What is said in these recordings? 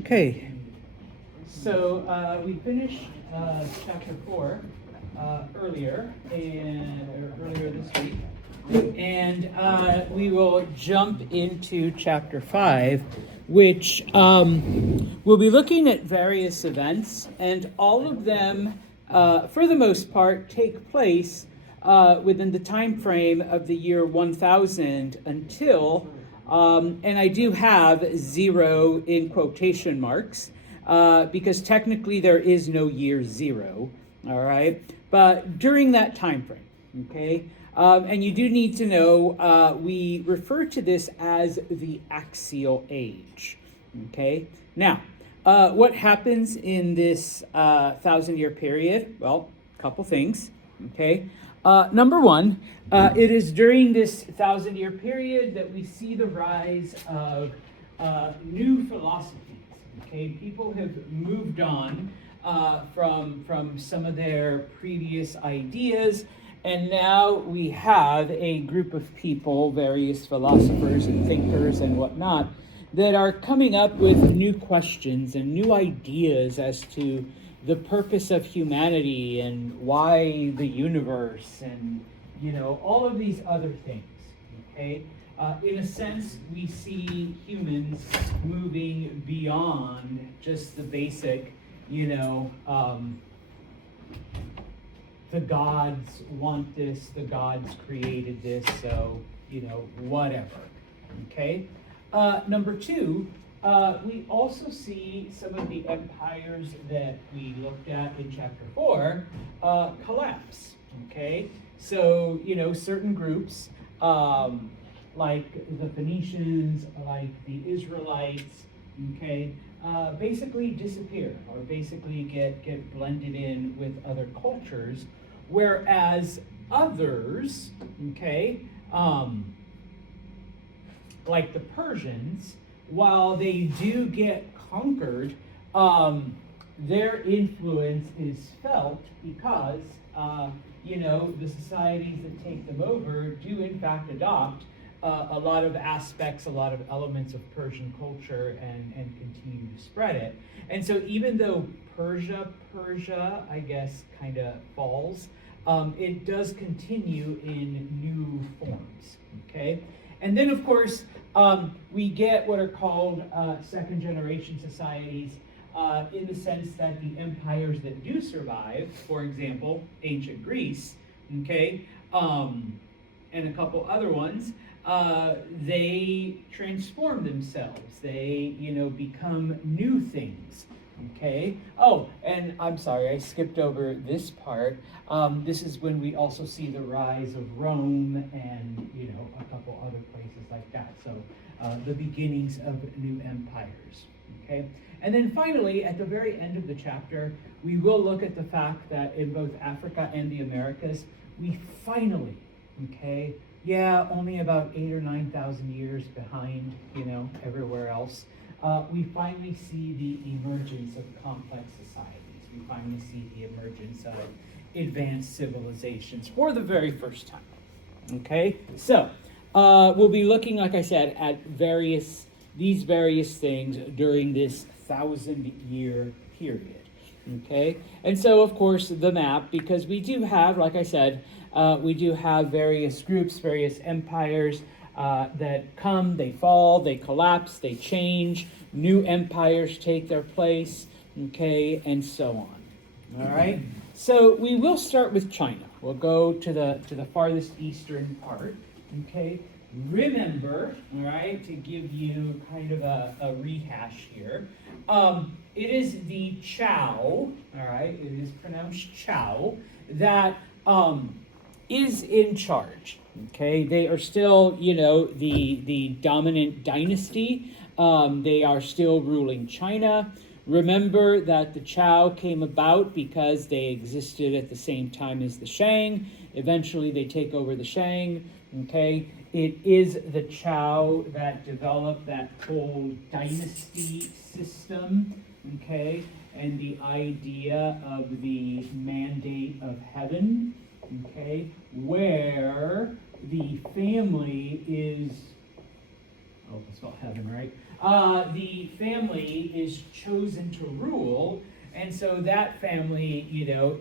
Okay, so we finished chapter 4 earlier this week, and we will jump into chapter 5, which we'll be looking at various events, and all of them, for the most part, take place within the time frame of the year 1000 until. And I do have 0 in quotation marks because technically there is no year 0, all right? But during that time frame, okay? And you do need to know we refer to this as the axial age, okay? Now, what happens in this 1,000-year period? Well, a couple things, okay? Number one, it is during this 1,000-year period that we see the rise of new philosophies. Okay, people have moved on from some of their previous ideas, and now we have a group of people, various philosophers and thinkers and whatnot, that are coming up with new questions and new ideas as to the purpose of humanity and why the universe and, all of these other things, okay? In a sense, we see humans moving beyond just the basic, the gods want this, the gods created this, so, whatever, okay? Number two, we also see some of the empires that we looked at in chapter 4 collapse, okay? So, certain groups, like the Phoenicians, like the Israelites, okay, basically disappear or basically get blended in with other cultures, whereas others, okay, like the Persians, while they do get conquered, their influence is felt because, the societies that take them over do in fact adopt a lot of aspects, a lot of elements of Persian culture and continue to spread it. And so even though Persia, I guess, kind of falls, it does continue in new forms, okay? And then, of course, we get what are called second-generation societies in the sense that the empires that do survive, for example, ancient Greece, okay, and a couple other ones, they transform themselves. They, become new things. Okay. Oh, and I'm sorry, I skipped over this part. This is when we also see the rise of Rome and, a couple other places like that. So the beginnings of new empires. Okay. And then finally, at the very end of the chapter, we will look at the fact that in both Africa and the Americas, we finally, okay, only about 8,000 or 9,000 years behind, everywhere else. We finally see the emergence of complex societies. We finally see the emergence of advanced civilizations for the very first time. Okay, so we'll be looking, like I said, at these various things during this 1,000-year period. Okay, and so of course the map, because we do have, like I said, we do have various groups, various empires that come, they fall, they collapse, they change, new empires take their place, okay, and so on. All right, so we will start with China. We'll go to the farthest eastern part, okay. Remember, all right, to give you kind of a rehash here, it is the Chao, all right, it is pronounced Chao, that is in charge, okay? They are still, the dominant dynasty. They are still ruling China. Remember that the Chao came about because they existed at the same time as the Shang. Eventually they take over the Shang, okay? It is the Chao that developed that whole dynasty system, okay? And the idea of the mandate of heaven, okay? Where the family is, I spelled heaven, right? The family is chosen to rule, and so that family,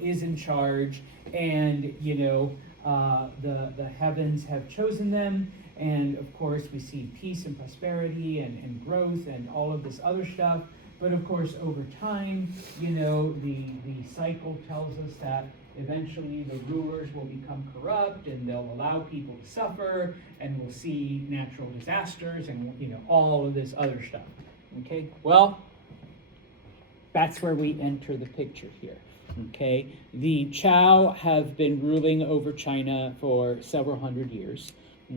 is in charge, and, the heavens have chosen them, and of course we see peace and prosperity and growth and all of this other stuff. But of course, over time, the cycle tells us that eventually the rulers will become corrupt and they'll allow people to suffer, and we'll see natural disasters and, all of this other stuff. Okay, well, that's where we enter the picture here. Okay, the Chow have been ruling over China for several hundred years.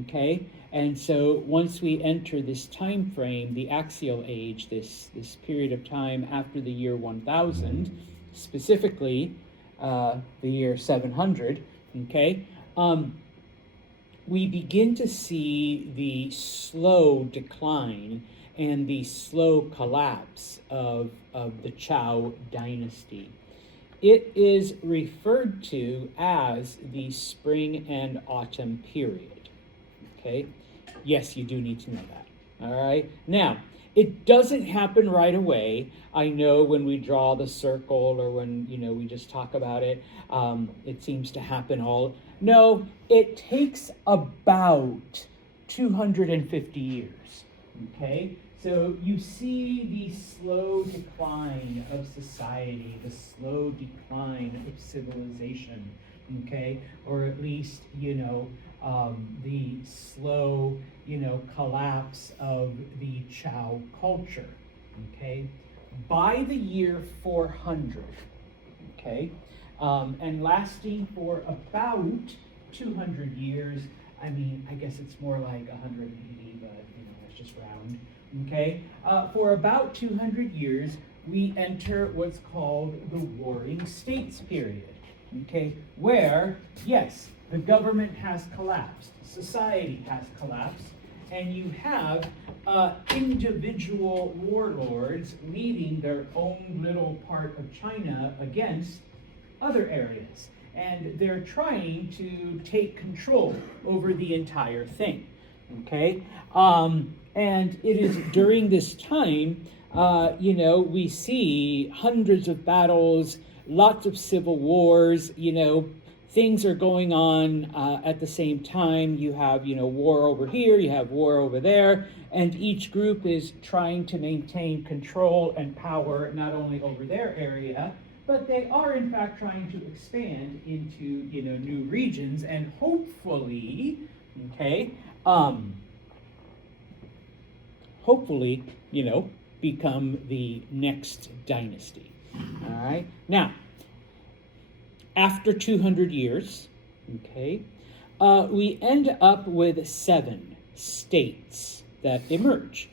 Okay, and so once we enter this time frame, the axial age, this period of time after the year 1000, specifically the year 700, okay, we begin to see the slow decline and the slow collapse of the Chow dynasty. It is referred to as the spring and autumn period. Okay, yes, you do need to know that. All right, now it doesn't happen right away. I know when we draw the circle or when we just talk about it, it seems to happen all. No, it takes about 250 years. Okay, so you see the slow decline of society, the slow decline of civilization. Okay, or at least the slow, collapse of the Chow culture, okay, by the year 400, okay, and lasting for about 200 years. I mean, I guess it's more like 180, but, let's just round, okay. For about 200 years, we enter what's called the Warring States period, okay, where, yes, the government has collapsed, society has collapsed, and you have individual warlords leading their own little part of China against other areas. And they're trying to take control over the entire thing, okay? And it is during this time, we see hundreds of battles, lots of civil wars, things are going on at the same time. You have, war over here, you have war over there, and each group is trying to maintain control and power not only over their area, but they are in fact trying to expand into, new regions and hopefully, become the next dynasty. All right. Now, after 200 years, we end up with 7 states that emerge.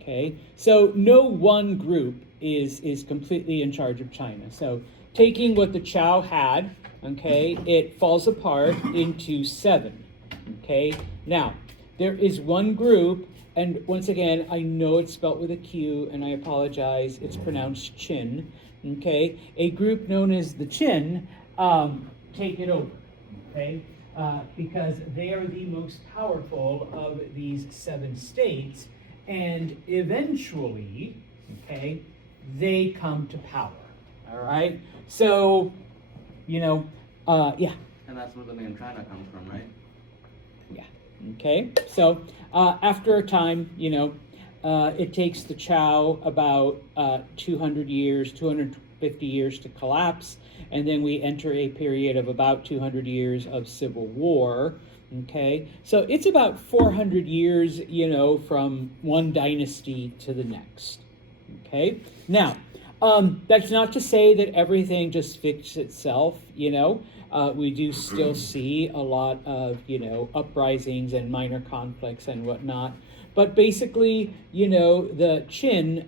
Okay, so no one group is completely in charge of China. So taking what the Chow had, it falls apart into 7. Okay, now there is one group, and once again, I know it's spelt with a Q, and I apologize. It's pronounced Qin. Okay, a group known as the Qin take it over, because they are the most powerful of these 7 states, and eventually, they come to power. All right, so, yeah. And that's where the name China comes from, right? Yeah. Okay. So after a time, it takes the Chow about 200 years, 250 years to collapse, and then we enter a period of about 200 years of civil war. Okay, so it's about 400 years, from one dynasty to the next. Okay, now that's not to say that everything just fixed itself. We do still see a lot of uprisings and minor conflicts and whatnot, but basically, the Qin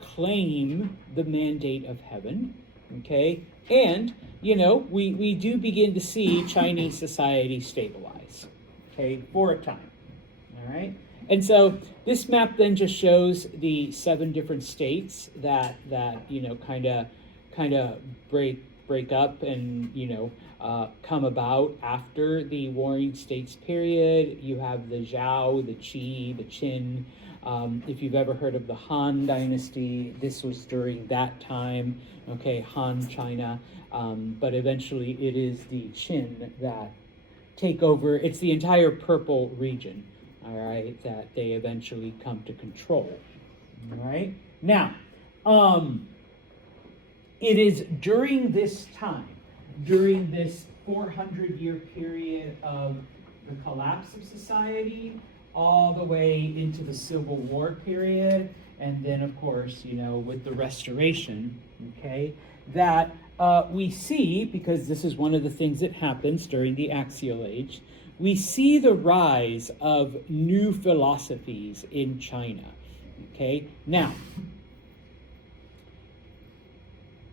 claim the mandate of heaven. Okay, and we do begin to see Chinese society stabilize, for a time, all right? And so this map then just shows the 7 different states that kind of break break up and, come about after the Warring States period. You have the Zhao, the Qi, the Qin. If you've ever heard of the Han Dynasty, this was during that time, okay, Han China. But eventually it is the Qin that take over. It's the entire purple region, all right, that they eventually come to control, all right? Now, it is during this time, during this 400-year period of the collapse of society, all the way into the Civil War period, and then, of course, with the Restoration, okay, that we see, because this is one of the things that happens during the Axial Age, we see the rise of new philosophies in China, okay? Now,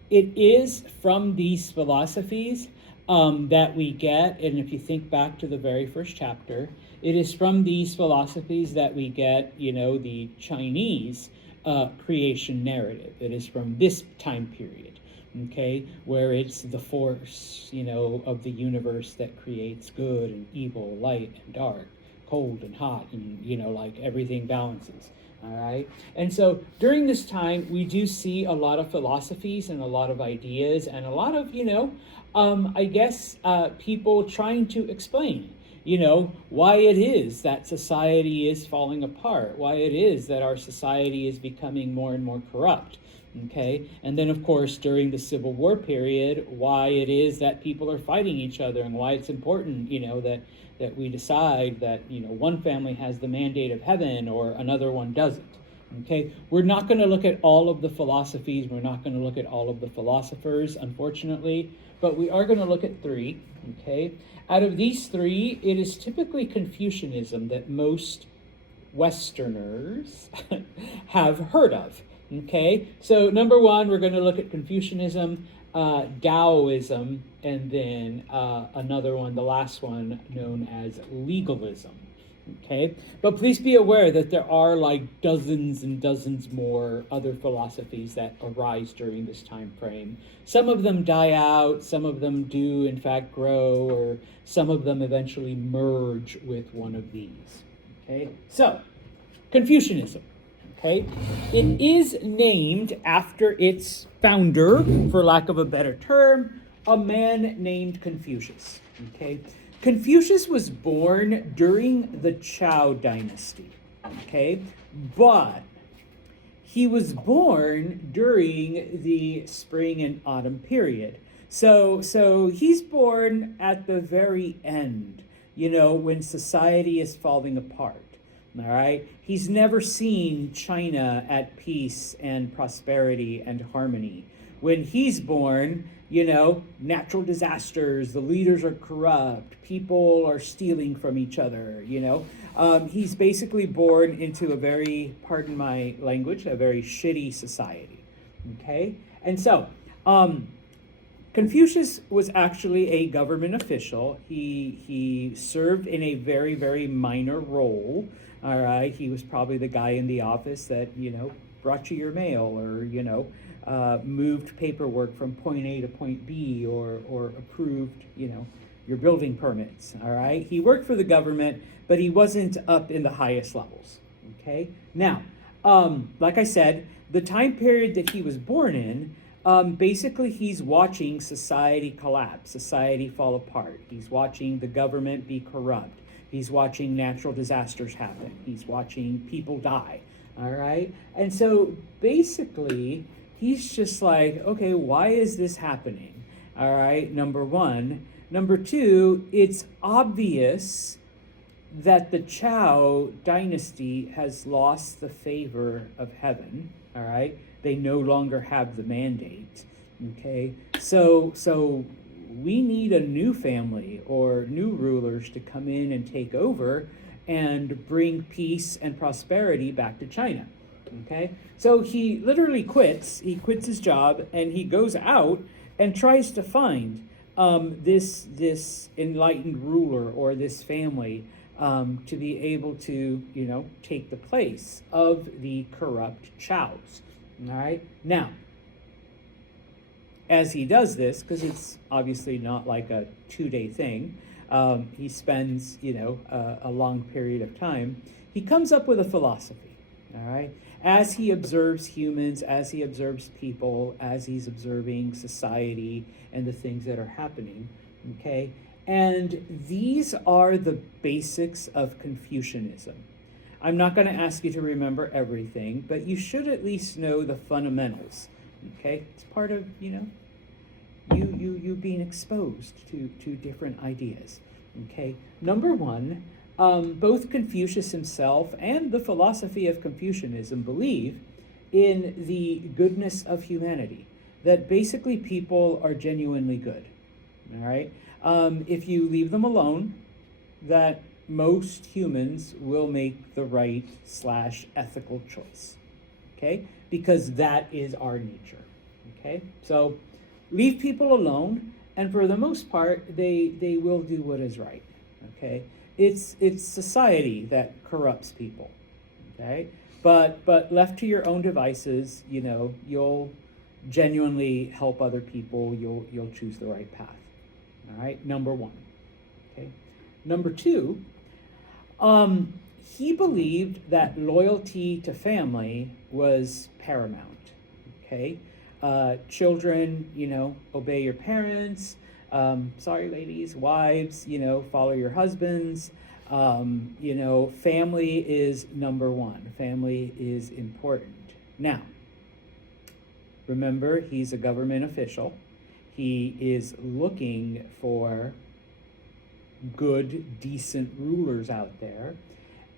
it is from these philosophies that we get, and if you think back to the very first chapter, it is from these philosophies that we get, the Chinese creation narrative. It is from this time period, okay, where it's the force, of the universe that creates good and evil, light and dark, cold and hot, and, like everything balances. All right. And so during this time, we do see a lot of philosophies and a lot of ideas and a lot of, people trying to explain, why it is that society is falling apart, why it is that our society is becoming more and more corrupt. Okay. And then, of course, during the Civil War period, why it is that people are fighting each other and why it's important, that we decide that, one family has the mandate of heaven or another one doesn't. Okay, we're not going to look at all of the philosophies. We're not going to look at all of the philosophers, unfortunately, but we are going to look at three. Okay, out of these three, it is typically Confucianism that most Westerners have heard of. Okay, so number one, we're going to look at Confucianism, Taoism, and then another one, the last one, known as legalism. Okay, but please be aware that there are like dozens and dozens more other philosophies that arise during this time frame. Some of them die out, some of them do in fact grow, or some of them eventually merge with one of these. Okay, so Confucianism. Okay, it is named after its founder, for lack of a better term, a man named Confucius. Okay, Confucius was born during the Zhao dynasty. Okay, but he was born during the spring and autumn period. So he's born at the very end, when society is falling apart. All right. He's never seen China at peace and prosperity and harmony. When he's born, natural disasters, the leaders are corrupt, people are stealing from each other, He's basically born into a very, pardon my language, a very shitty society. Okay. And so, Confucius was actually a government official. He served in a very, very minor role. All right, he was probably the guy in the office that, brought you your mail or, moved paperwork from point A to point B or approved, your building permits. All right, he worked for the government, but he wasn't up in the highest levels. Okay, now, like I said, the time period that he was born in, basically he's watching society collapse, society fall apart. He's watching the government be corrupt. He's watching natural disasters happen. He's watching people die, all right? And so basically, he's just like, okay, why is this happening? All right, number one. Number two, it's obvious that the Zhao dynasty has lost the favor of heaven, all right? They no longer have the mandate, okay? So we need a new family or new rulers to come in and take over and bring peace and prosperity back to China. Okay, so he literally quits. He quits his job and he goes out and tries to find this enlightened ruler or this family to be able to take the place of the corrupt Chaos. All right, now as he does this, because it's obviously not like a 2-day thing, he spends, a long period of time, he comes up with a philosophy, all right? As he observes humans, as he observes people, as he's observing society and the things that are happening, okay? And these are the basics of Confucianism. I'm not going to ask you to remember everything, but you should at least know the fundamentals, okay? It's part of, you being exposed to different ideas, okay? Number one, both Confucius himself and the philosophy of Confucianism believe in the goodness of humanity, that basically people are genuinely good, all right? If you leave them alone, that most humans will make the right / ethical choice, okay? Because that is our nature, okay? So leave people alone, and for the most part, they will do what is right, okay? It's society that corrupts people, okay? But left to your own devices, you'll genuinely help other people. You'll choose the right path. All right, number one. Okay, number two. He believed that loyalty to family was paramount. Okay, children, obey your parents. Sorry, ladies, wives, follow your husbands. Family is number one. Family is important. Now, remember, he's a government official. He is looking for good, decent rulers out there.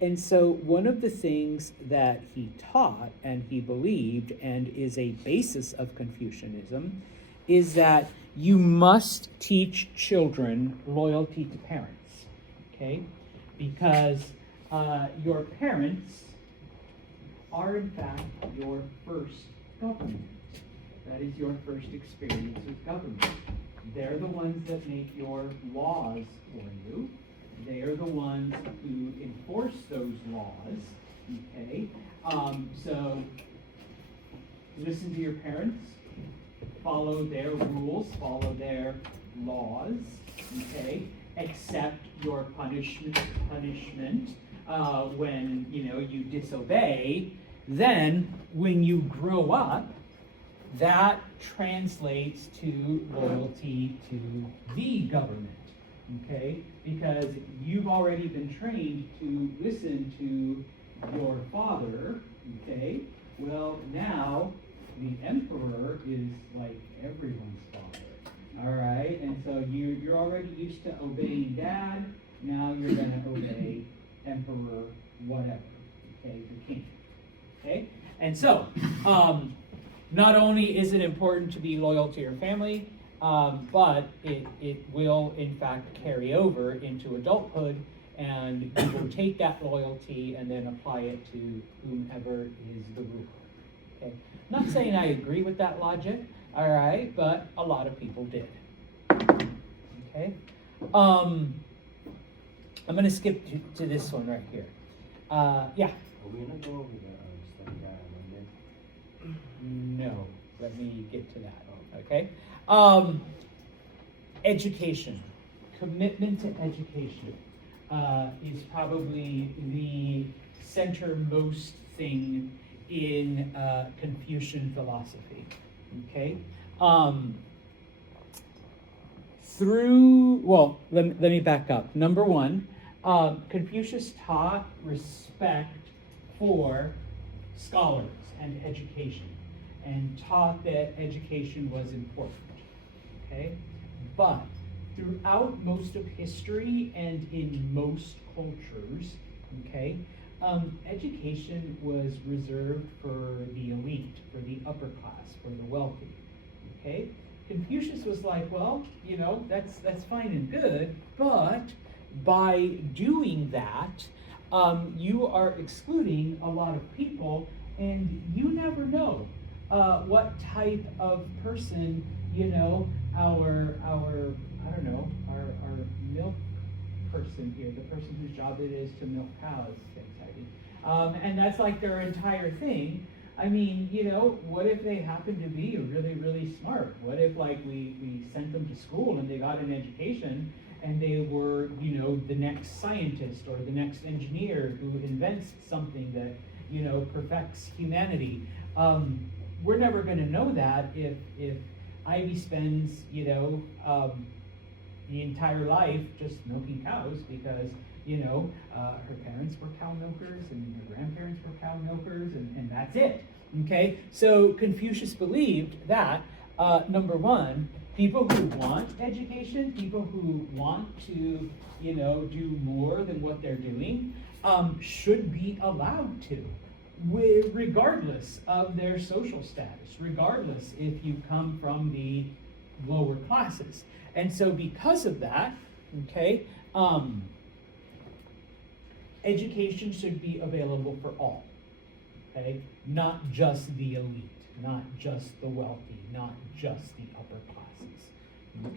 And so one of the things that he taught and he believed and is a basis of Confucianism is that you must teach children loyalty to parents, okay? Because your parents are in fact your first government. That is your first experience with government. They're the ones that make your laws for you. They are the ones who enforce those laws, okay? So listen to your parents, follow their rules, follow their laws, okay? Accept your punishment when you disobey. Then when you grow up, that translates to loyalty to the government, okay? Because you've already been trained to listen to your father, okay? Well, now the emperor is like everyone's father, all right? And so you're already used to obeying dad. Now you're going to obey emperor whatever, okay, the king, okay? And so, not only is it important to be loyal to your family, but it will, in fact, carry over into adulthood, and you will take that loyalty and then apply it to whomever is the ruler. Okay? Not saying I agree with that logic, all right, but a lot of people did. Okay? I'm going to skip to this one right here. Yeah? Are we going to go over the study guide on Monday? No, let me get to that, okay? Education, commitment to education is probably the centermost thing in Confucian philosophy, okay? Let me back up. Number one, Confucius taught respect for scholars and education, and taught that education was important, okay? But throughout most of history and in most cultures, okay, education was reserved for the elite, for the upper class, for the wealthy, okay? Confucius was like, well, that's fine and good, but by doing that, you are excluding a lot of people, and you never know what type of person, our milk person here, the person whose job it is to milk cows, exciting. And that's like their entire thing. I mean, what if they happen to be really, really smart? What if, like, we sent them to school and they got an education and they were, the next scientist or the next engineer who invents something that, perfects humanity? We're never going to know that if Ivy spends, the entire life just milking cows because, her parents were cow milkers and her grandparents were cow milkers, and that's it. Okay, so Confucius believed that, number one, people who want education, people who want to, do more than what they're doing, should be allowed to, regardless of their social status, regardless if you come from the lower classes. And so because of that, okay, education should be available for all, okay? Not just the elite, not just the wealthy, not just the upper classes,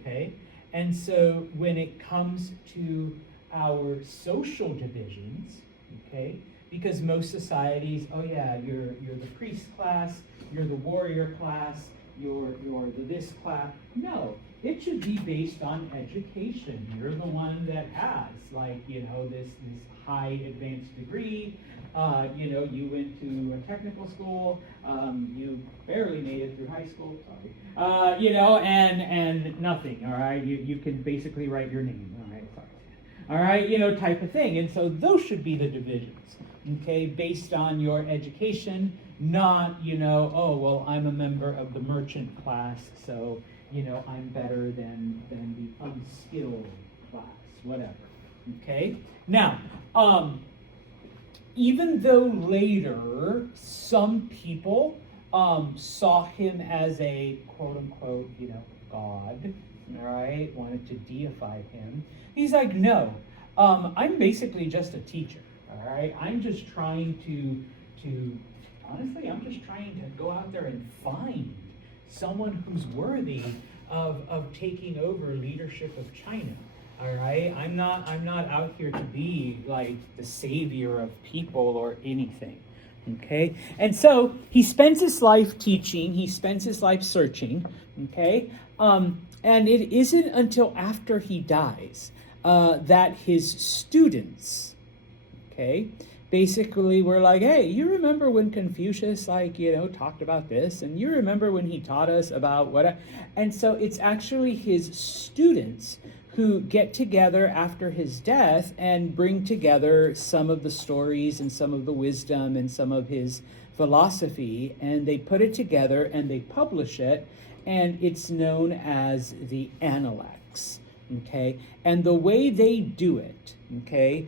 okay? And so when it comes to our social divisions, okay, because most societies, oh yeah, you're the priest class, you're the warrior class, you're the this class. No, it should be based on education. You're the one that has, like, this high advanced degree. You went to a technical school. You barely made it through high school. Sorry. And nothing. All right. You can basically write your name. All right. Sorry. All right. Type of thing. And so those should be the divisions. Okay, based on your education, not, oh, well, I'm a member of the merchant class, so, I'm better than the unskilled class, whatever. Okay? Now, even though later some people saw him as a quote unquote, God, all right, wanted to deify him, he's like, no, I'm basically just a teacher. All right, I'm just trying honestly, I'm just trying to go out there and find someone who's worthy of taking over leadership of China. All right, I'm not out here to be like the savior of people or anything. Okay, and so he spends his life teaching. He spends his life searching. Okay, and it isn't until after he dies that his students, okay, basically we're like, hey, you remember when Confucius, talked about this, and you remember when he taught us about what? And so it's actually his students who get together after his death and bring together some of the stories and some of the wisdom and some of his philosophy, and they put it together and they publish it, and it's known as the Analects. Okay, and the way they do it, okay,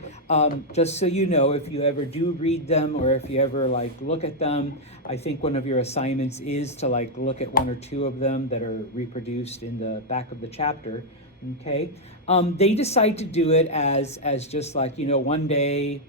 just so you know, if you ever do read them or if you ever look at them, I think one of your assignments is to look at one or two of them that are reproduced in the back of the chapter. Okay, they decide to do it as just one day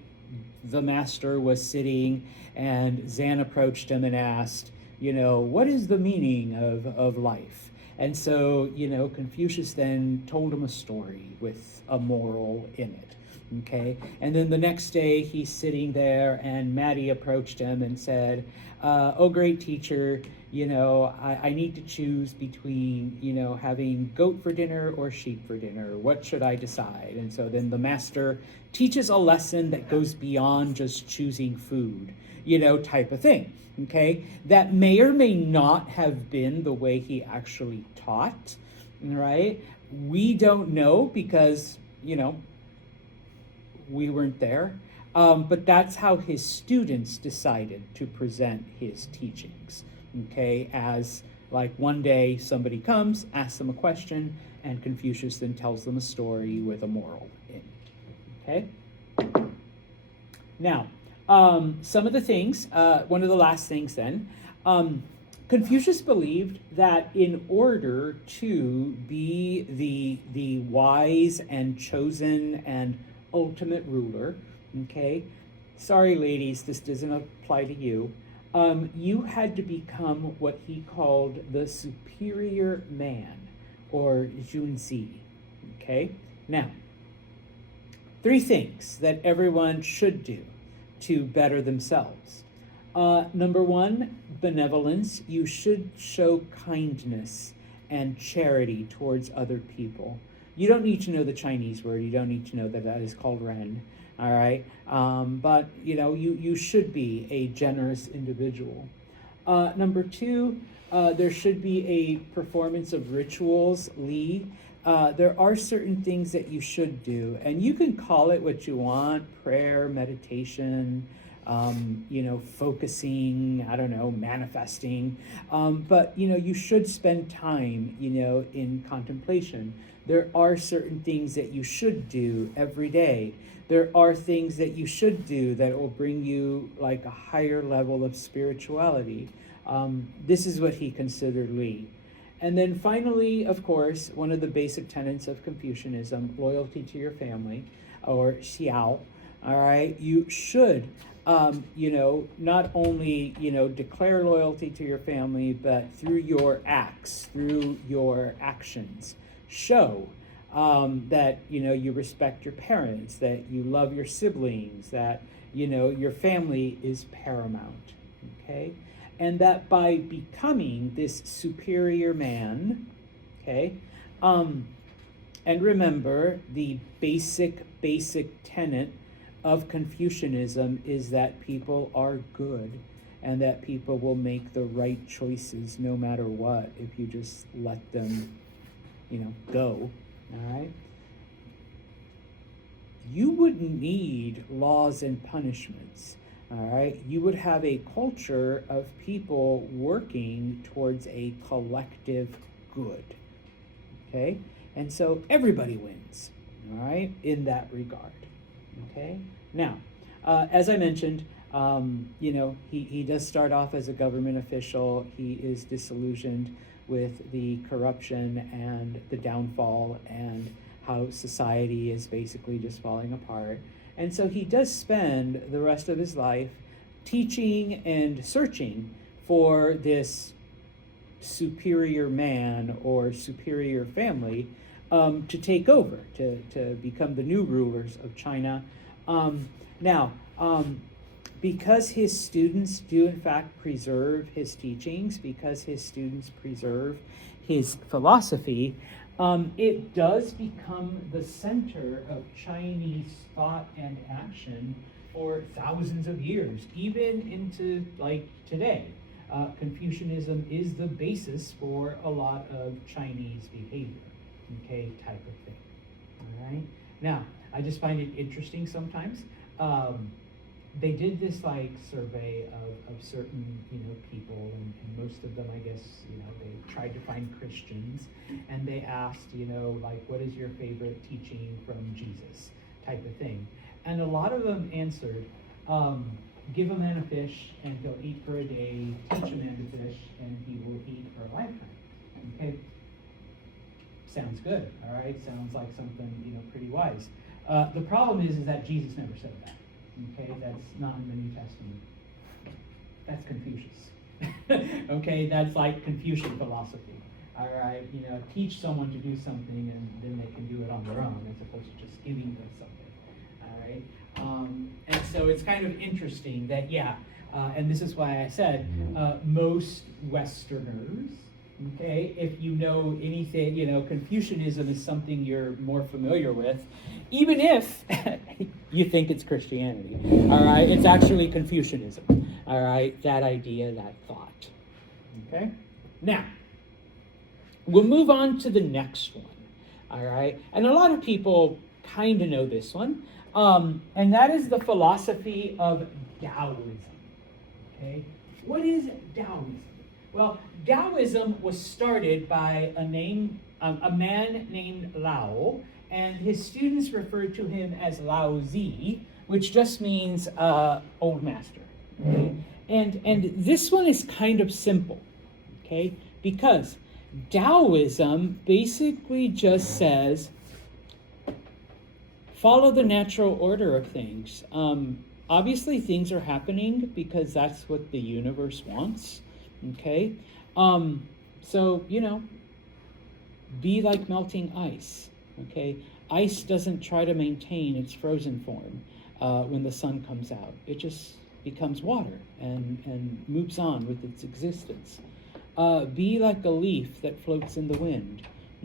the master was sitting and Zan approached him and asked, what is the meaning of life? And so, Confucius then told him a story with a moral in it, okay? And then the next day he's sitting there and Maddie approached him and said, oh, great teacher, I need to choose between, having goat for dinner or sheep for dinner. What should I decide? And so then the master teaches a lesson that goes beyond just choosing food, type of thing. Okay, that may or may not have been the way he actually taught, right? We don't know because, we weren't there. But that's how his students decided to present his teachings, okay? As one day somebody comes, asks them a question, and Confucius then tells them a story with a moral in it, okay? Now, some of the things, one of the last things then, Confucius believed that in order to be the wise and chosen and ultimate ruler, okay, sorry ladies, this doesn't apply to you, you had to become what he called the superior man, or Junzi, okay? Now, 3 things that everyone should do to better themselves. Number one, benevolence. You should show kindness and charity towards other people. You don't need to know the Chinese word. You don't need to know that that is called ren. All right, but you should be a generous individual. Number two, there should be a performance of rituals, li. There are certain things that you should do, and you can call it what you want: prayer, meditation, focusing, I don't know, manifesting. But you should spend time, in contemplation. There are certain things that you should do every day. There are things that you should do that will bring you like a higher level of spirituality. This is what he considered Li. And then finally, of course, one of the basic tenets of Confucianism, loyalty to your family, or xiao. All right, you should, not only, declare loyalty to your family, but through your acts, through your actions, show that, you respect your parents, that you love your siblings, that, your family is paramount, okay? And that by becoming this superior man, okay, and remember, the basic tenet of Confucianism is that people are good and that people will make the right choices no matter what if you just let them, go, all right? You wouldn't need laws and punishments, all right? You would have a culture of people working towards a collective good, okay? And so everybody wins, all right, in that regard, okay? Now, as I mentioned, he does start off as a government official. He is disillusioned with the corruption and the downfall and how society is basically just falling apart. And so he does spend the rest of his life teaching and searching for this superior man or superior family to take over, to become the new rulers of China. Because his students do in fact preserve his teachings, because his students preserve his philosophy, it does become the center of Chinese thought and action for thousands of years, even into like today. Confucianism is the basis for a lot of Chinese behavior, okay, type of thing. All right. Now, I just find it interesting sometimes. They did this like survey of certain people, and most of them, I guess, they tried to find Christians, and they asked, like, what is your favorite teaching from Jesus, type of thing. And a lot of them answered, give a man a fish and he'll eat for a day, teach a man to fish and he will eat for a lifetime. Okay, sounds good, all right, sounds like something pretty wise. The problem is that Jesus never said that. Okay, that's not in the New Testament. That's Confucius. Okay, that's like Confucian philosophy. All right, teach someone to do something and then they can do it on their own as opposed to just giving them something. All right, and so it's kind of interesting that, and this is why I said most Westerners, okay, if you know anything, Confucianism is something you're more familiar with, even if you think it's Christianity, all right? It's actually Confucianism, all right? That idea, that thought, okay? Now, we'll move on to the next one, all right? And a lot of people kind of know this one, and that is the philosophy of Taoism, okay? What is Taoism? Well, Taoism was started by a man named Lao, and his students referred to him as Lao Zi, which just means old master. Okay? And this one is kind of simple, okay? Because Taoism basically just says, follow the natural order of things. Obviously, things are happening because that's what the universe wants. Okay, so be like melting ice. Okay, ice doesn't try to maintain its frozen form when the sun comes out. It just becomes water and moves on with its existence. Be like a leaf that floats in the wind.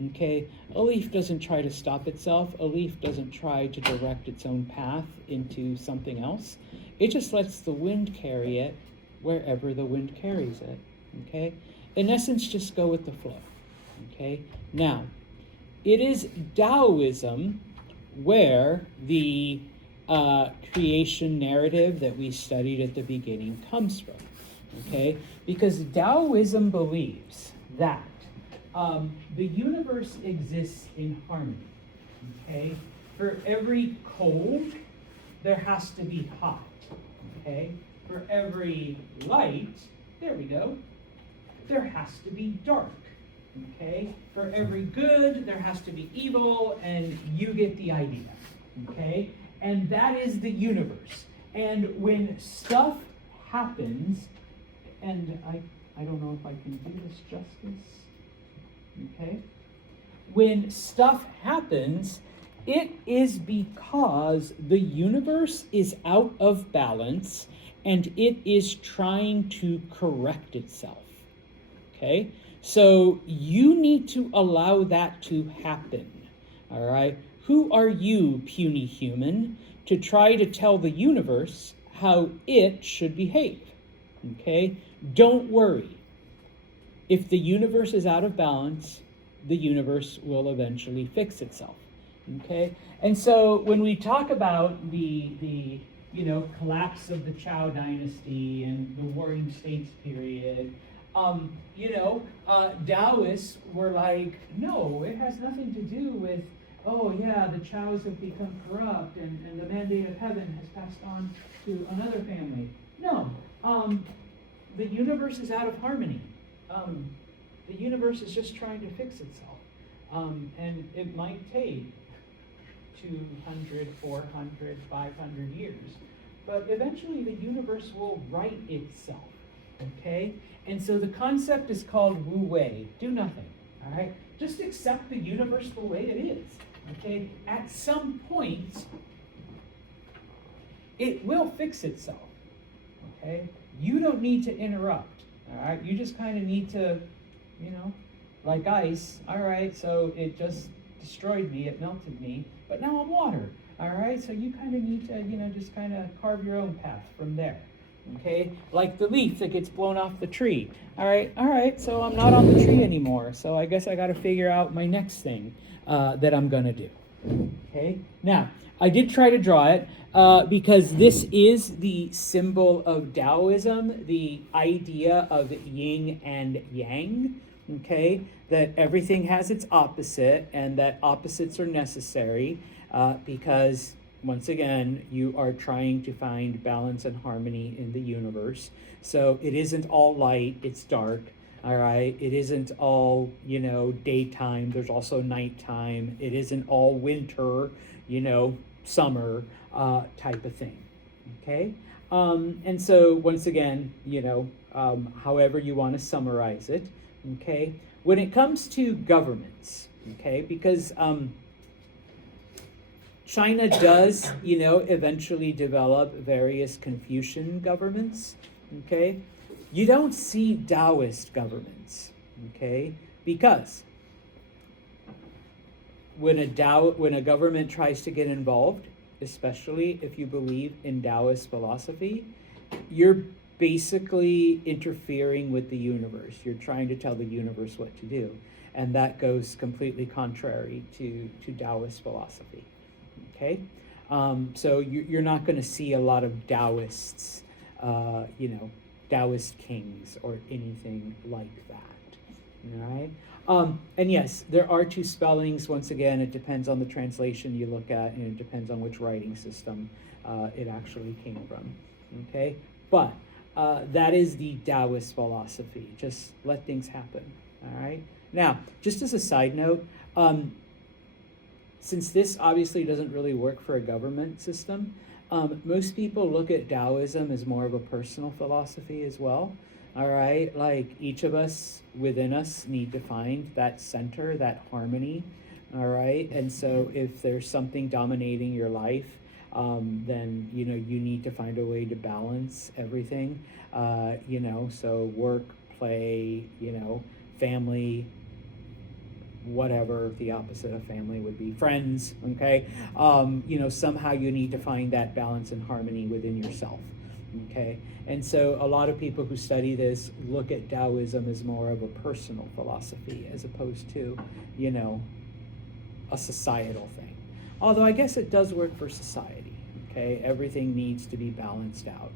Okay, a leaf doesn't try to stop itself. A leaf doesn't try to direct its own path into something else. It just lets the wind carry it wherever the wind carries it. Okay, in essence, just go with the flow. Okay, now it is Taoism where the creation narrative that we studied at the beginning comes from. Okay, because Taoism believes that the universe exists in harmony. Okay, for every cold, there has to be hot. Okay, for every light, there we go, there has to be dark. Okay, for every good, there has to be evil, and you get the idea. Okay, and that is the universe. And when stuff happens, and I don't know if I can do this justice. Okay? When stuff happens, it is because the universe is out of balance and it is trying to correct itself. Okay? So you need to allow that to happen. All right? Who are you, puny human, to try to tell the universe how it should behave? Okay? Don't worry. If the universe is out of balance, the universe will eventually fix itself. Okay? And so when we talk about the collapse of the Chow dynasty and the Warring States period, Taoists were like, no, it has nothing to do with, oh yeah, the Chows have become corrupt and the mandate of heaven has passed on to another family. No, the universe is out of harmony. The universe is just trying to fix itself. And it might take 200, 400, 500 years. But eventually the universe will right itself. Okay? And so the concept is called Wu Wei. Do nothing. All right? Just accept the universe the way it is. Okay? At some point, it will fix itself. Okay? You don't need to interrupt. All right? You just kind of need to, like ice. All right? So it just destroyed me. It melted me. But now I'm water. All right? So you kind of need to, just kind of carve your own path from there. Okay? Like the leaf that gets blown off the tree. All right. So I'm not on the tree anymore. So I guess I got to figure out my next thing that I'm going to do. Okay? Now, I did try to draw it because this is the symbol of Taoism, the idea of yin and yang. Okay? That everything has its opposite and that opposites are necessary because, once again, you are trying to find balance and harmony in the universe. So it isn't all light, it's dark. All right, it isn't all, daytime, there's also nighttime. It isn't all winter, summer type of thing. Okay? And so, once again, however you want to summarize it. Okay? When it comes to governments, okay, because China does, eventually develop various Confucian governments, okay? You don't see Taoist governments, okay? Because when a government tries to get involved, especially if you believe in Taoist philosophy, you're basically interfering with the universe. You're trying to tell the universe what to do. And that goes completely contrary to Taoist philosophy. Okay? So you're not going to see a lot of Taoists, Taoist kings or anything like that. All right? And yes, there are two spellings. Once again, it depends on the translation you look at, and it depends on which writing system it actually came from. Okay? But that is the Taoist philosophy. Just let things happen. All right? Now, just as a side note, since this obviously doesn't really work for a government system, most people look at Taoism as more of a personal philosophy as well. All right? Like each of us within us need to find that center, that harmony. All right? And so if there's something dominating your life, then you need to find a way to balance everything. So work, play, family, whatever the opposite of family would be, friends. Okay, somehow you need to find that balance and harmony within yourself. Okay, and so a lot of people who study this look at Taoism as more of a personal philosophy as opposed to, a societal thing. Although I guess it does work for society. Okay, everything needs to be balanced out.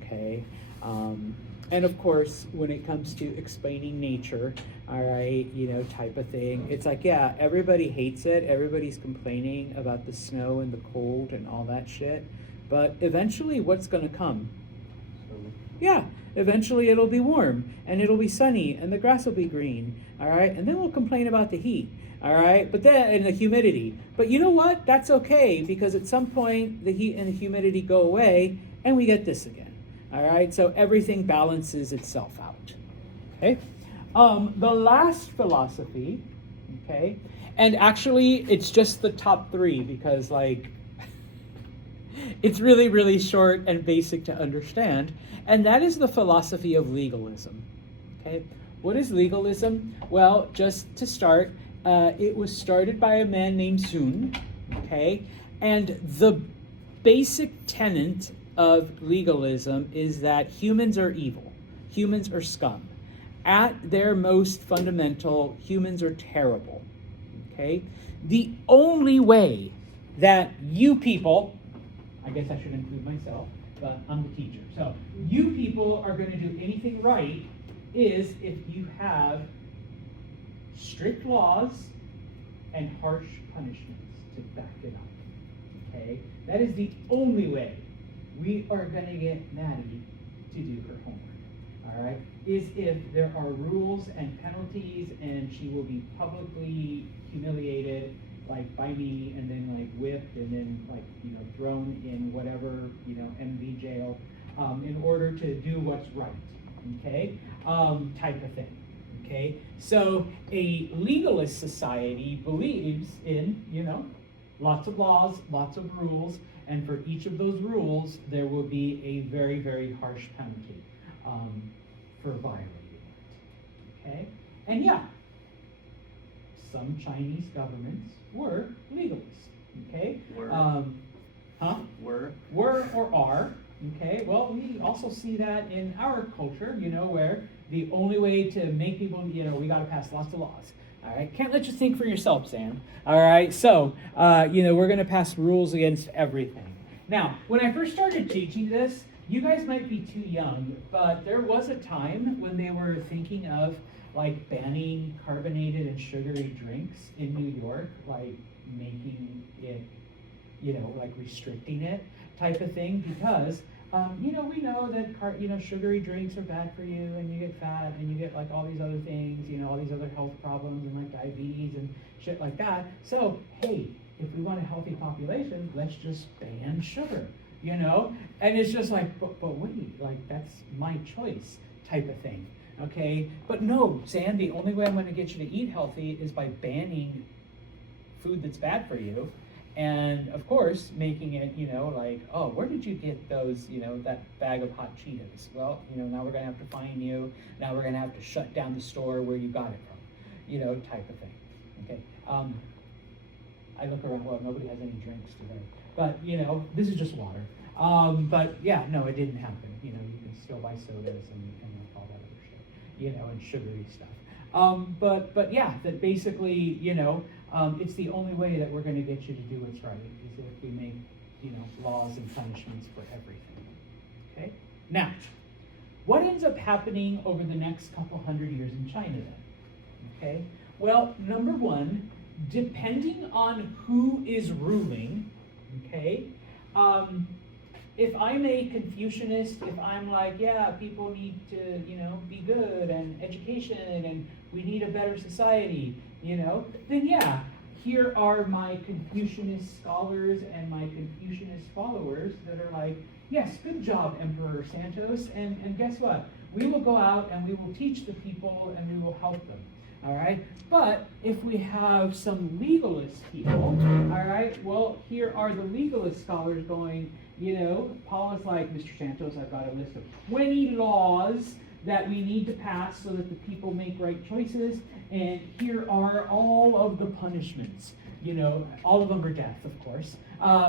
Okay, and of course, when it comes to explaining nature, all right, type of thing, it's like, yeah, everybody hates it. Everybody's complaining about the snow and the cold and all that shit. But eventually, what's going to come? Yeah, eventually it'll be warm and it'll be sunny and the grass will be green, all right? And then we'll complain about the heat, all right? But then, and the humidity. But you know what? That's okay, because at some point the heat and the humidity go away and we get this again, all right? So everything balances itself out, okay? The last philosophy, okay? And actually, it's just the top three because, it's really, really short and basic to understand, and that is the philosophy of legalism. Okay, what is legalism? Well, just to start, it was started by a man named Sun. Okay, and the basic tenet of legalism is that humans are evil, humans are scum. At their most fundamental, humans are terrible. Okay, the only way that you people, I guess I should include myself, but I'm the teacher. So you people are going to do anything right is if you have strict laws and harsh punishments to back it up. Okay? That is the only way we are going to get Maddie to do her homework. All right? Is if there are rules and penalties and she will be publicly humiliated, by me, and then whipped, and then thrown in whatever MV jail, in order to do what's right, okay, type of thing, okay. So a legalist society believes in lots of laws, lots of rules, and for each of those rules there will be a very, very harsh penalty for violating it, okay. And yeah, some Chinese governments were legalists, okay? Were. Were or are, okay? Well, we also see that in our culture, where the only way to make people, we got to pass lots of laws, all right? Can't let you think for yourself, Sam, all right? So, we're going to pass rules against everything. Now, when I first started teaching this, you guys might be too young, but there was a time when they were thinking of banning carbonated and sugary drinks in New York, making it, restricting it type of thing, because, we know that, sugary drinks are bad for you, and you get fat, and you get, all these other things, all these other health problems, and, diabetes and shit like that. So, hey, if we want a healthy population, let's just ban sugar, And it's just but wait, that's my choice type of thing. Okay, but no, Sam, the only way I'm going to get you to eat healthy is by banning food that's bad for you. And of course, making it, oh, where did you get those, that bag of hot Cheetos? Well, now we're going to have to fine you. Now we're going to have to shut down the store where you got it from, type of thing. Okay. I look around, well, nobody has any drinks today. But, this is just water. But yeah, no, it didn't happen. You can still buy sodas and all that other shit, and sugary stuff. But yeah, that basically, it's the only way that we're going to get you to do what's right, is if we make, laws and punishments for everything. Okay? Now, what ends up happening over the next couple hundred years in China then? Okay? Well, number one, depending on who is ruling, okay, if I'm a Confucianist, if I'm yeah, people need to, be good and education and we need a better society, then yeah, here are my Confucianist scholars and my Confucianist followers that are yes, good job, Emperor Santos, and guess what? We will go out and we will teach the people and we will help them. all right? But if we have some legalist people, all right, well, here are the legalist scholars going, you know, Paul is like, Mr. Santos, I've got a list of 20 laws that we need to pass so that the people make right choices, and here are all of the punishments. You know, all of them are death, of course,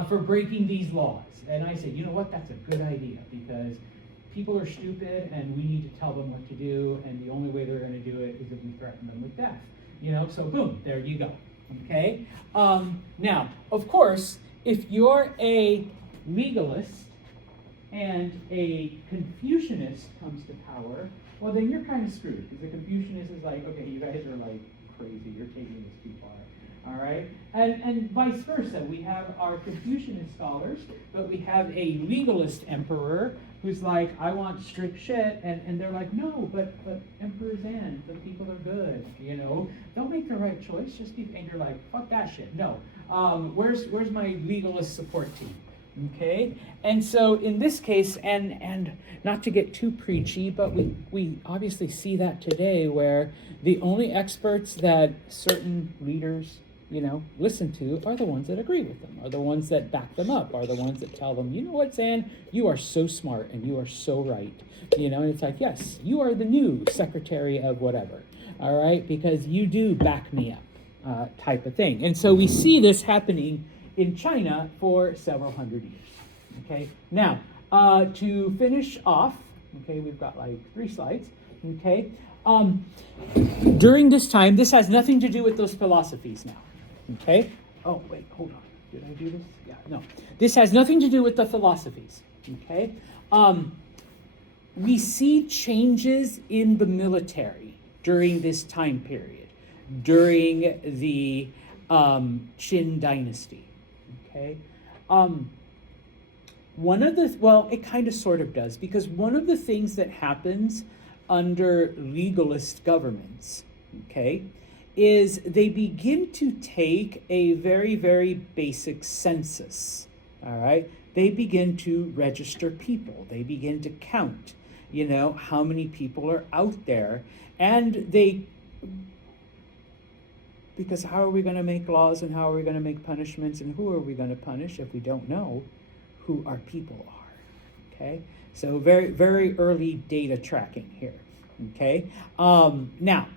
for breaking these laws. And I said, you know what, that's a good idea, because people are stupid and we need to tell them what to do, and the only way they're going to do it is if we threaten them with death. You know, so boom, there you go. Okay? Now, of course, if you're a legalist and a Confucianist comes to power, well, then you're kind of screwed, because the Confucianist is like, okay, you guys are like crazy, you're taking this too far. All right, and vice versa. We have our Confucianist scholars, but we have a legalist emperor who's like, I want strict shit, and they're like, no, but Emperor Zan, the people are good, you know. They'll make the right choice. Just be, and you're like, fuck that shit. No. Where's my legalist support team? Okay, and so in this case, and not to get too preachy, but we obviously see that today, where the only experts that certain leaders, you know, listen to are the ones that agree with them, are the ones that back them up, are the ones that tell them, you know what, Zan, you are so smart and you are so right. You know, and it's like, yes, you are the new secretary of whatever, all right, because you do back me up, type of thing. And so we see this happening in China for several hundred years. Okay, now to finish off, okay, we've got like 3 slides. Okay, during this time, this has nothing to do with those philosophies now. Okay, oh wait, hold on, did I do this? Yeah, no, this has nothing to do with the philosophies. Okay, we see changes in the military during this time period, during the Qin dynasty. Okay, one of the, well, it kind of sort of does, because one of the things that happens under legalist governments, okay, is they begin to take a very, very basic census, all right? They begin to register people. They begin to count, you know, how many people are out there, and they, because how are we going to make laws and how are we going to make punishments and who are we going to punish if we don't know who our people are? Okay, so very, very early data tracking here. Okay, now,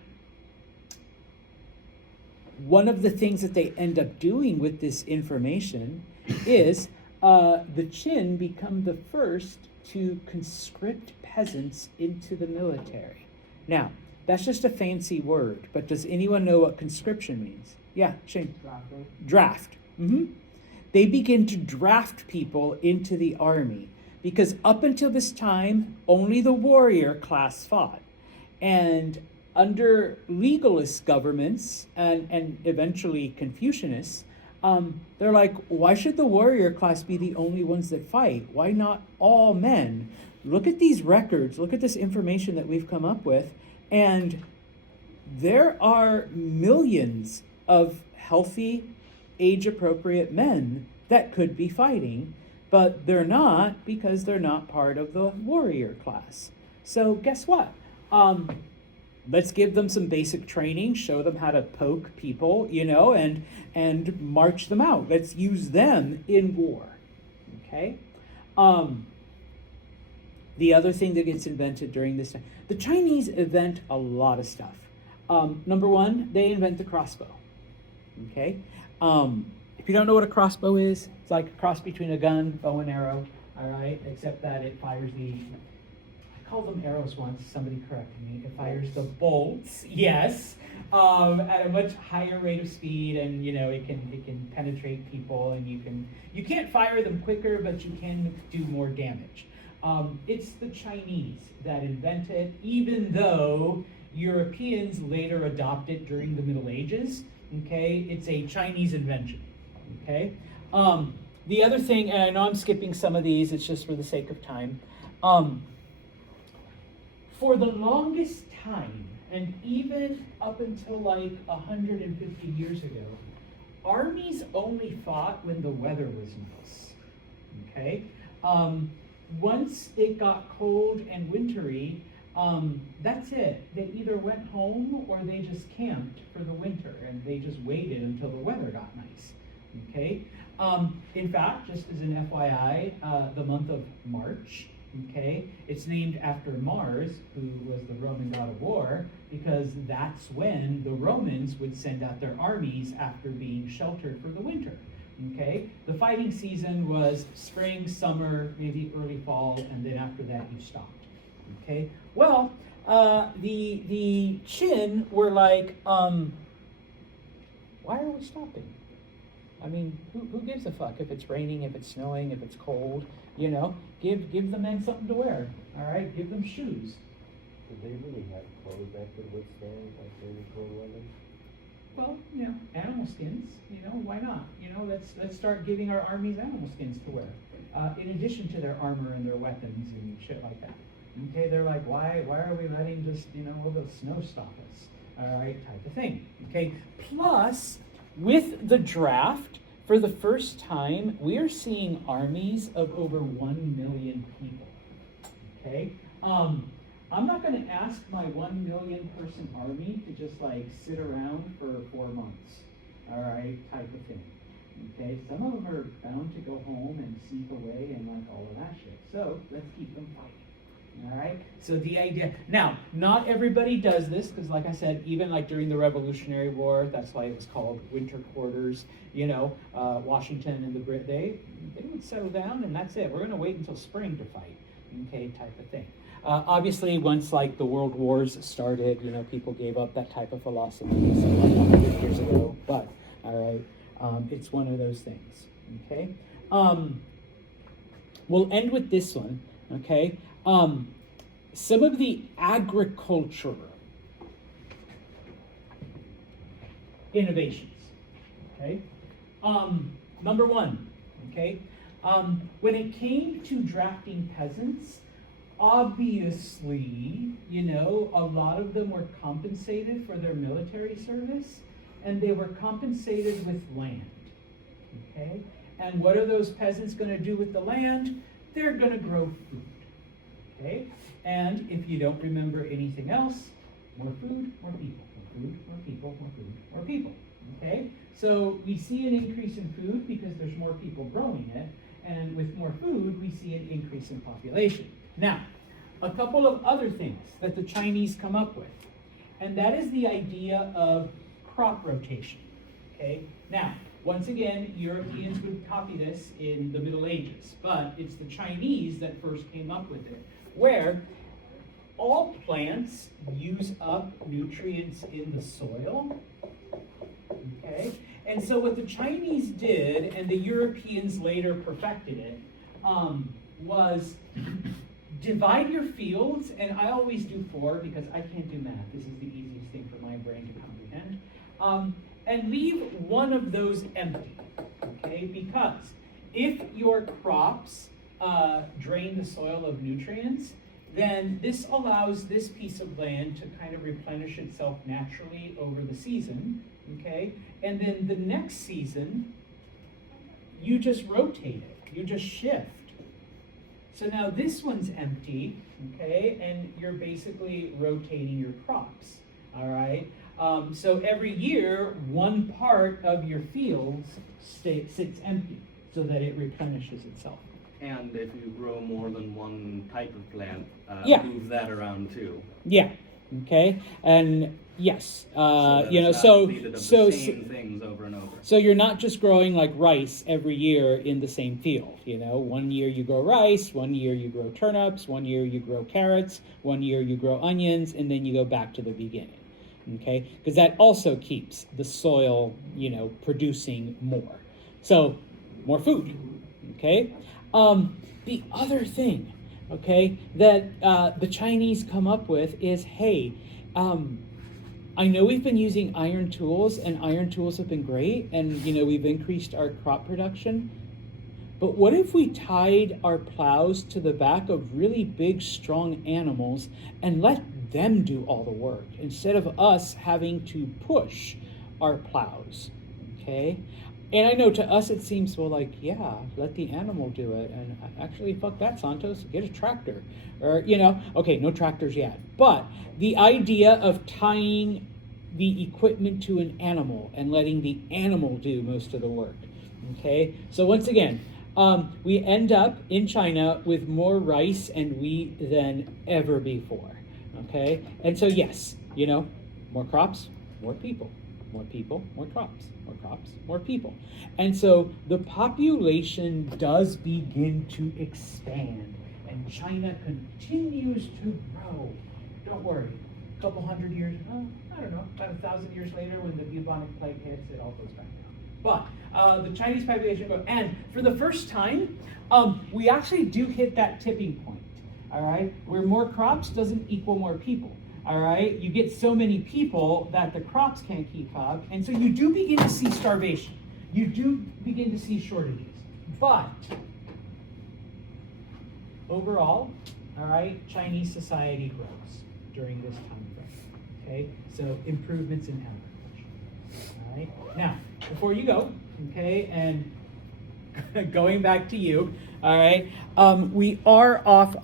one of the things that they end up doing with this information is the Qin become the first to conscript peasants into the military. Now, that's just a fancy word, but does anyone know what conscription means? Yeah, Shane. Draft. Mm-hmm. They begin to draft people into the army, because up until this time, only the warrior class fought. And under legalist governments and eventually Confucianists, they're like, why should the warrior class be the only ones that fight? Why not all men? Look at these records, look at this information that we've come up with, and there are millions of healthy, age-appropriate men that could be fighting, but they're not, because they're not part of the warrior class. So guess what? Let's give them some basic training, show them how to poke people, you know, and march them out. Let's use them in war, okay? The other thing that gets invented during this time, the Chinese invent a lot of stuff. Number one, they invent the crossbow, okay? If you don't know what a crossbow is, it's like a cross between a gun, bow and arrow, all right? Except that it fires the, I called them arrows once, somebody corrected me. It fires the bolts, yes, at a much higher rate of speed, and you know, it can penetrate people, and you can't fire them quicker, but you can do more damage. It's the Chinese that invent it, even though Europeans later adopt it during the Middle Ages. Okay, it's a Chinese invention. Okay, the other thing, and I know I'm skipping some of these, it's just for the sake of time. For the longest time, and even up until like 150 years ago, armies only fought when the weather was nice. Okay, once it got cold and wintry, that's it. They either went home or they just camped for the winter and they just waited until the weather got nice. Okay. In fact, just as an FYI, the month of March, okay, it's named after Mars, who was the Roman god of war, because that's when the Romans would send out their armies after being sheltered for the winter. Okay, the fighting season was spring, summer, maybe early fall, and then after that you stopped. Okay, well, the Qin were like, why are we stopping? I mean, who gives a fuck if it's raining, if it's snowing, if it's cold? You know, give the men something to wear. All right, give them shoes. Did they really have clothes that could withstand like really cold weather? Well, you know, animal skins. You know, why not? You know, let's start giving our armies animal skins to wear, in addition to their armor and their weapons and shit like that. Okay, they're like, why are we letting just all the snow stop us? All right, type of thing. Okay, plus with the draft, for the first time, we are seeing armies of over 1 million people. Okay, I'm not going to ask my 1 million person army to just like sit around for 4 months. All right, type of thing. Okay, some of them are bound to go home and seep away and like all of that shit. So let's keep them fighting. All right, so the idea, now, not everybody does this, because like I said, even like during the Revolutionary War, that's why it was called winter quarters, Washington and the Brit, they would settle down and that's it. We're going to wait until spring to fight, okay, type of thing. Obviously, once like the world wars started, people gave up that type of philosophy, so like 100 years ago, but, all right, it's one of those things, okay? We'll end with this one, okay? Some of the agriculture innovations, okay? Number one, okay? When it came to drafting peasants, obviously, a lot of them were compensated for their military service, and they were compensated with land, okay? And what are those peasants going to do with the land? They're going to grow food. Okay? And if you don't remember anything else, more food, more people. More food, more people, more food, more people. Okay? So we see an increase in food because there's more people growing it. And with more food, we see an increase in population. Now, a couple of other things that the Chinese come up with. And that is the idea of crop rotation. Okay? Now, once again, Europeans would copy this in the Middle Ages, but it's the Chinese that first came up with it, where all plants use up nutrients in the soil, okay? And so what the Chinese did, and the Europeans later perfected it, was divide your fields, and I always do 4 because I can't do math. This is the easiest thing for my brain to comprehend. And leave one of those empty, okay? Because if your crops drain the soil of nutrients, then this allows this piece of land to kind of replenish itself naturally over the season, okay? And then the next season, you just rotate it, you just shift. So now this one's empty, okay? And you're basically rotating your crops, all right? So every year, one part of your fields sits empty so that it replenishes itself. And if you grow more than one type of plant, Yeah. move that around too. Yeah. Okay. And yes, that you know, it's not so repeated of so the same things over and over. so you're not just growing like rice every year in the same field. You know, one year you grow rice, one year you grow turnips, one year you grow carrots, one year you grow onions, and then you go back to the beginning. Okay, because that also keeps the soil, you know, producing more. So more food. Okay. The other thing, okay, that the Chinese come up with is, hey, I know we've been using iron tools, and iron tools have been great, and you know we've increased our crop production. But what if we tied our plows to the back of really big, strong animals and let them do all the work instead of us having to push our plows? Okay. And I know to us it seems, well, like, yeah, let the animal do it. And actually, fuck that, Santos, get a tractor. Or, okay, no tractors yet. But the idea of tying the equipment to an animal and letting the animal do most of the work. Okay, so once again, we end up in China with more rice and wheat than ever before. Okay, and so yes, more crops, more people. More people, more crops, more crops, more people. And so the population does begin to expand, and China continues to grow. Don't worry, a couple hundred years, I don't know, about 1,000 years later when the bubonic plague hits, it all goes back down. But the Chinese population grows, and for the first time, we actually do hit that tipping point, all right, where more crops doesn't equal more people. All right, you get so many people that the crops can't keep up, and so you do begin to see starvation. You do begin to see shortages. But overall, all right, Chinese society grows during this time frame. Okay, so improvements in agriculture. All right, now before you go, okay, and going back to you, all right, we are off